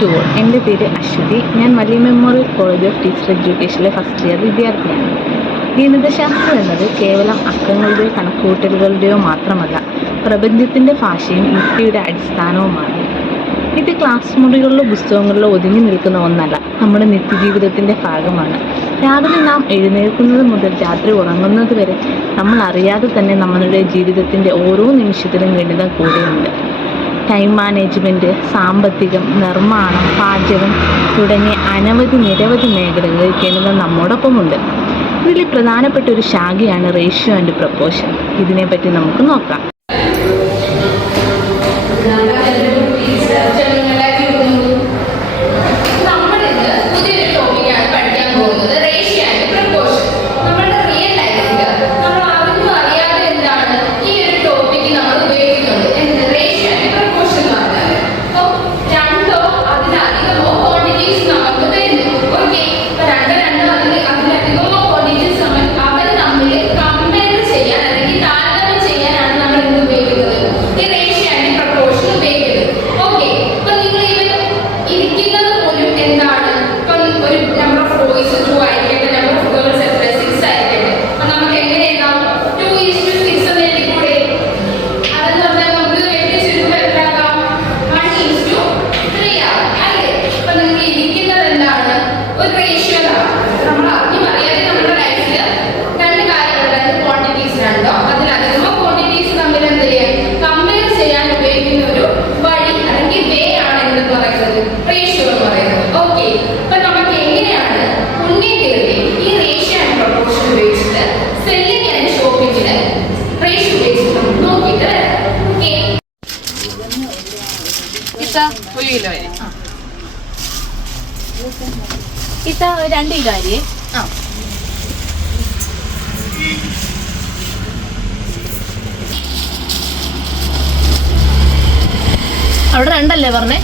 To all. എൻ്റെ പേര് അശ്വതി. ഞാൻ Malli memorial college of teacher എഡ്യൂക്കേഷനിലെ ഫസ്റ്റ് ഇയർ വിദ്യാർത്ഥിയാണ്. ഗണിതശാസ്ത്രം എന്നത് കേവലം അക്കങ്ങളുടെയോ കണക്കുകൂട്ടലുകളുടെയോ മാത്രമല്ല, പ്രപഞ്ചത്തിൻ്റെ ഭാഷയും യുക്തിയുടെ അടിസ്ഥാനവുമാണ്. ഇത് ക്ലാസ് മുറികളിലോ പുസ്തകങ്ങളിലോ ഒതുങ്ങി നിൽക്കുന്ന ഒന്നല്ല, നമ്മുടെ നിത്യജീവിതത്തിൻ്റെ ഭാഗമാണ്. രാവിലെ നാം എഴുന്നേൽക്കുന്നത് മുതൽ രാത്രി ഉറങ്ങുന്നത് വരെ നമ്മൾ അറിയാതെ തന്നെ നമ്മളുടെ ജീവിതത്തിൻ്റെ ഓരോ നിമിഷത്തിലും ഗണിതം കൂടെയുണ്ട്. ടൈം മാനേജ്മെൻറ്റ്, സാമ്പത്തികം, നിർമ്മാണം, പാചകം തുടങ്ങിയ നിരവധി മേഖലകളിൽ ഗണിതം നമ്മോടൊപ്പമുണ്ട്. ഇതിൽ പ്രധാനപ്പെട്ട ഒരു ശാഖയാണ് റേഷ്യോ ആൻഡ് പ്രൊപ്പോർഷൻ. ഇതിനെപ്പറ്റി നമുക്ക് നോക്കാം. ഇത്ത 2 കിലോ അരി. അവിടെ 2 അല്ലേ പറഞ്ഞേ?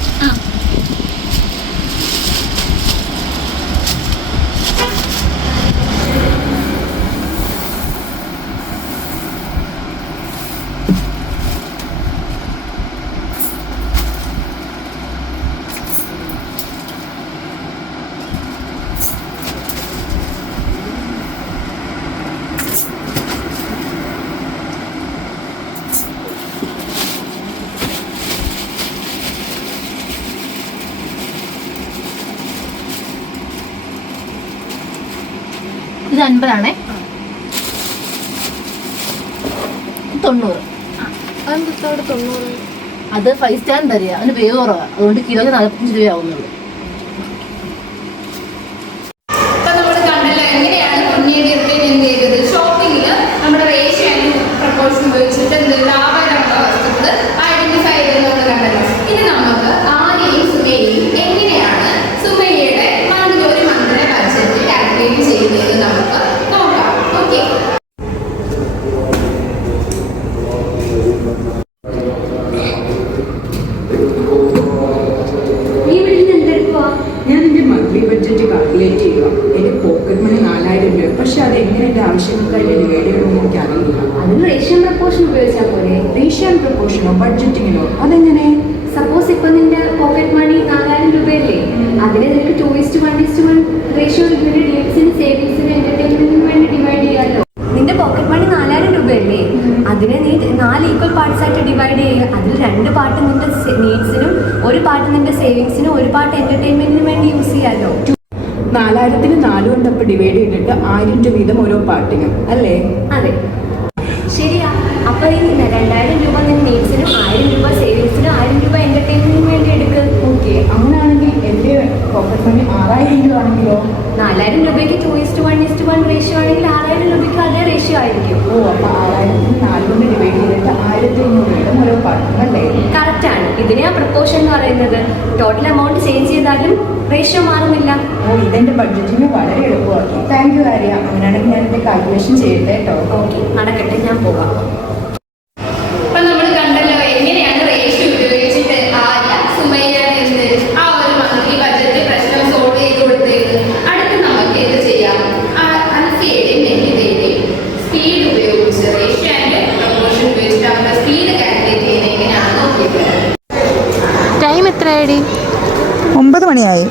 ഇത് 50 ആണേ. 90. അത് 5 സ്റ്റാർ തരിക. അതിന് വേവ് കുറവാണ്, അതുകൊണ്ട് കിലോയ്ക്ക് 45 രൂപ ആവുന്നുള്ളൂ. പക്ഷെ അത് എങ്ങനെ എൻ്റെ ആവശ്യങ്ങൾക്കായിട്ട് ഡിവൈഡ് ചെയ്യണമെന്ന് എനിക്ക് അറിയില്ല. അതിന് റേഷ്യോ പ്രപ്പോർഷൻ ഉപയോഗിച്ചാൽ പോലെ. റേഷ്യോ പ്രപ്പോർഷനോ ബഡ്ജറ്റിങ്ങിനോ അതെങ്ങനെ? സപ്പോസ് ഇപ്പൊ നിന്റെ പോക്കറ്റ് മണി 4000 രൂപയല്ലേ, അതിനെ നിനക്ക് 2:1:1 റേഷ്യോ ഡീൽസിന് സേവിങ്സിന് എന്റർടൈൻമെന്റിന് വേണ്ടി ഡിവൈഡ് ചെയ്യാമല്ലോ. നിന്റെ പോക്കറ്റ് മണി 4000 രൂപയല്ലേ, അതിനെ നീ 4 ഈക്വൽ പാർട്സ് ആയിട്ട് ഡിവൈഡ് ചെയ്യുക. അതിൽ 2 പാർട്ട് നിന്റെ നീഡ്സിനും 1 പാർട്ട് നിന്റെ സേവിങ്സിനും 1 പാർട്ട് എന്റർടൈൻമെന്റിന് വേണ്ടി യൂസ് ചെയ്യാമല്ലോ. 4000-ന് 4 കൊണ്ടപ്പോൾ ഡിവൈഡ് ചെയ്തിട്ട് 1000 രൂപ വീതം ഓരോ പാർട്ടിനും അല്ലേ? അതെ, ശരിയാ. അപ്പൊ ഈ 2000 രൂപ നിന്റെ നീഡ്സിനും 1000 രൂപ സേവിങ്സിനും 1000 രൂപ എന്റർടൈൻമെന്റിന് വേണ്ടി എടുക്കുക. ഓക്കെ, അങ്ങനെയാണെങ്കിൽ എൻ്റെ പോക്കറ്റ് മണി 6000 രൂപ ആണെങ്കിലോ? 4000 രൂപയ്ക്ക് 2:1:1 റേഷ്യോ ആണെങ്കിൽ 6000 രൂപയ്ക്ക് അതേ റേഷ്യോ ആയിരിക്കും. ഓ, അപ്പോൾ 6000-ന് 4 കൊണ്ട് ഡിവൈഡ് ചെയ്തിട്ട് 1500 വീതം ഓരോ പാർട്ടിനും അല്ലേ? കറക്റ്റ് ആണ്. ഇതിനെയാ പ്രപ്പോർഷൻ എന്ന് പറയുന്നത്. ടോട്ടൽ എമൗണ്ട് ചേഞ്ച് ചെയ്താലും റേഷ്യോ മാറുന്നില്ല. ഓ, ഇതെൻ്റെ ബഡ്ജറ്റിന് വളരെ എളുപ്പമാക്കി. Thank you Arya. അങ്ങനെയാണെങ്കിൽ ഞാൻ എൻ്റെ കാൽക്കുലേഷൻ ചെയ്യട്ടെ കേട്ടോ. ഓക്കെ, നടക്കട്ടെ, ഞാൻ പോവാം. ടൈം എത്രയായി? മണിയായി.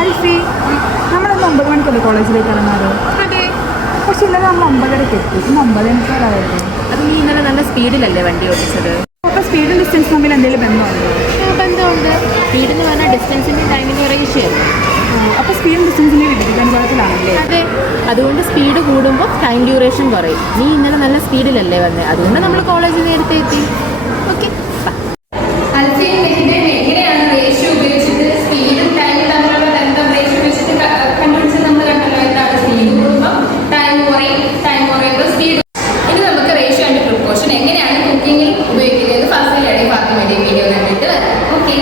അൽഫി, നമ്മളൊന്ന് 9 മണിക്കല്ലേ കോളേജിലേക്ക് ഇറങ്ങാറ്? പക്ഷെ ഇന്നലെ നമ്മൾ 9:30 എത്തി. ഇന്ന് 9:30 അത് നീ ഇന്നലെ നല്ല സ്പീഡിലല്ലേ വണ്ടി ഓടിച്ചത്? അപ്പോൾ സ്പീഡും ഡിസ്റ്റൻസ് തമ്മിൽ എന്തെങ്കിലും ബന്ധമുണ്ടോ? ബന്ധമുണ്ട്. സ്പീഡെന്ന് പറഞ്ഞാൽ ഡിസ്റ്റൻസിൻ്റെ ടൈമിന് ഒരു ഇഷ്യൂ. അപ്പോൾ സ്പീഡും ഡിസ്റ്റൻസിൻ്റെ വിഭജിക്കാനുള്ളതാണല്ലേ? അതെ, അതുകൊണ്ട് സ്പീഡ് കൂടുമ്പോൾ ടൈം ഡ്യൂറേഷൻ കുറയും. നീ ഇന്നലെ നല്ല സ്പീഡിലല്ലേ വന്നത്, അതുകൊണ്ട് നമ്മൾ കോളേജിൽ നേരത്തെ എത്തി. ഓക്കെ. എങ്ങനെയാണ് റേഷ്യോ ഉപയോഗിച്ചിട്ട് സ്പീഡും ടൈമും തമ്മിലുള്ള ബന്ധം റേഷ്യോ വെച്ചിട്ട് കണ്ടുപിടിച്ചത് നമ്മൾ കണ്ടല്ലോ. എന്താണ് സ്പീഡ് കൂടുമ്പോൾ ടൈം കുറയുമ്പോൾ സ്പീഡ്. ഇനി നമുക്ക് റേഷ്യോ ആൻഡ് പ്രൊപ്പോർഷൻ എങ്ങനെയാണ് കുക്കിങ്ങിൽ ഉപയോഗിക്കുന്നത് ഫസ്റ്റിലൂടെ ഫാത്തിമയുടെ വീഡിയോ കണ്ടിട്ട് വരാം. ഓക്കെ.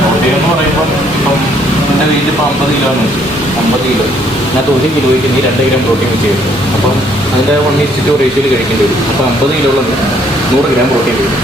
പ്രോട്ടീൻ എന്ന് പറയുമ്പോൾ ഇപ്പം എൻ്റെ വെയിറ്റ് ഇപ്പോൾ 50 കിലോ ആണ് വെച്ചു. 50 കിലോ അതിനകത്ത് 1 കിലോയ്ക്ക് നീ 2 ഗ്രാം പ്രോട്ടീൻ വെച്ച് കഴിക്കും. അപ്പം അതിൻ്റെ 1:2 റേഷ്യോയിൽ കഴിക്കേണ്ടി വരും. അപ്പോൾ 50 കിലോ ഉള്ളത് 100 ഗ്രാം പ്രോട്ടീൻ വരും.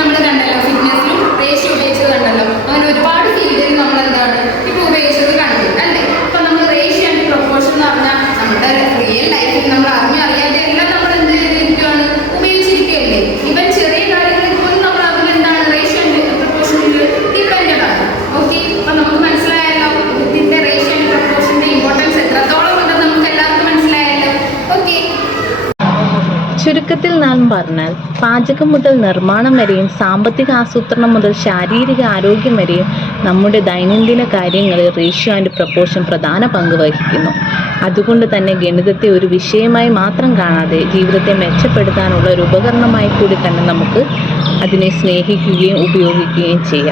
നമ്മൾ കണ്ടല്ലോ ഫിറ്റ്നസിലും റേഷ്യോ ഉപയോഗിച്ചത് കണ്ടല്ലോ. അങ്ങനെ ഒരുപാട് ഫീൽഡിൽ നമ്മൾ എന്താണ് ഇപ്പോൾ ഉപയോഗിച്ചത് കണ്ടു അല്ലേ? അപ്പം നമ്മൾ റേഷ്യോ ആൻഡ് പ്രൊപ്പോർഷൻ എന്ന് പറഞ്ഞാൽ നമ്മുടെ റിയൽ ലൈഫിൽ നമ്മൾ അറിയാതെ എല്ലാം നമ്മൾ എന്ത് ചെയ്തിരിക്കുകയാണ്, ഉപയോഗിച്ചിരിക്കുകയല്ലേ. ഇവൻ ചെറിയ കാര്യങ്ങളിൽ പോലും നമ്മൾ അതിൽ എന്താണ് റേഷ്യോ ആൻഡ് പ്രൊപ്പോർഷനിൽ ഡിപ്പെൻഡഡ് ആണ്. ഓക്കെ. അപ്പം നമുക്ക് മനസ്സിലായല്ലോ ഇതിൻ്റെ റേഷ്യോ ആൻഡ് പ്രൊപ്പോർഷൻ്റെ ഇമ്പോർട്ടൻസ് എത്രത്തോളം ഉണ്ടെന്ന് നമുക്ക് എല്ലാവർക്കും മനസ്സിലായല്ലോ. ഓക്കെ. ചുരുക്കത്തിൽ നാം പറഞ്ഞാൽ പാചകം മുതൽ നിർമ്മാണം വരെയും സാമ്പത്തിക ആസൂത്രണം മുതൽ ശാരീരിക ആരോഗ്യം വരെയും നമ്മുടെ ദൈനംദിന കാര്യങ്ങളിൽ റേഷ്യോ ആൻഡ് പ്രൊപ്പോർഷൻ പ്രധാന പങ്ക് വഹിക്കുന്നു. അതുകൊണ്ട് തന്നെ ഗണിതത്തെ ഒരു വിഷയമായി മാത്രം കാണാതെ ജീവിതത്തെ മെച്ചപ്പെടുത്താനുള്ള ഒരു ഉപകരണമായി കൂടി കണ്ട് നമുക്ക് അതിനെ സ്നേഹിക്കുകയും ഉപയോഗിക്കുകയും ചെയ്യാം.